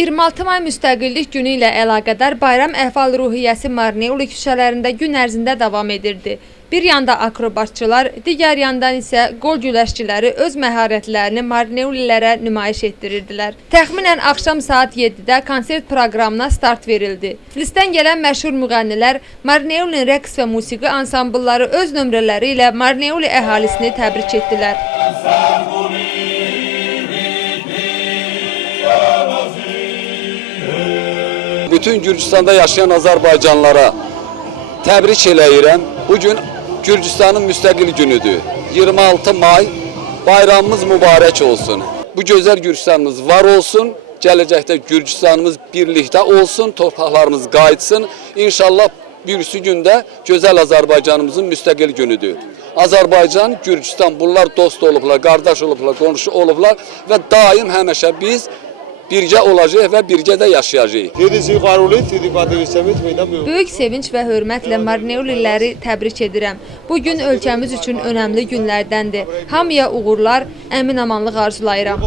26 may Müstəqillik Günü ilə əlaqədar bayram əhval-ruhiyyəsi Marneuli küçələrində gün ərzində davam edirdi. Bir yanda akrobatçılar, digər yandan isə qol güləşçiləri öz məharətlərini Marneulilərə nümayiş etdirirdilər. Təxminən axşam saat 7-də konsert proqramına start verildi. Tiflisdən gələn məşhur müğənnilər, Marneulinin rəqs və musiqi ansamblları öz nömrələri ilə Marneuli əhalisini təbrik etdilər. Bütün Gürcüstanda yaşayan Azərbaycanlara təbrik eləyirəm. Bugün Gürcüstanın müstəqil günüdür. 26 may bayramımız mübarək olsun. Bu gözəl Gürcüstanımız var olsun. Gələcəkdə Gürcüstanımız birlikdə olsun, torpaqlarımız qayıtsın. İnşallah birisi gündə gözəl Azərbaycanımızın müstəqil günüdür. Azərbaycan, Gürcüstan bunlar dost olublar, qardaş olublar, qonşu olublar və daim həmişə biz birgə olacaq və birgə də yaşayacağıq. Böyük sevinç və hörmətlə Marneuliləri təbrik edirəm. Bu gün ölkəmiz üçün önəmli günlərdəndir. Hamıya uğurlar, əmin amanlıq arzulayıram.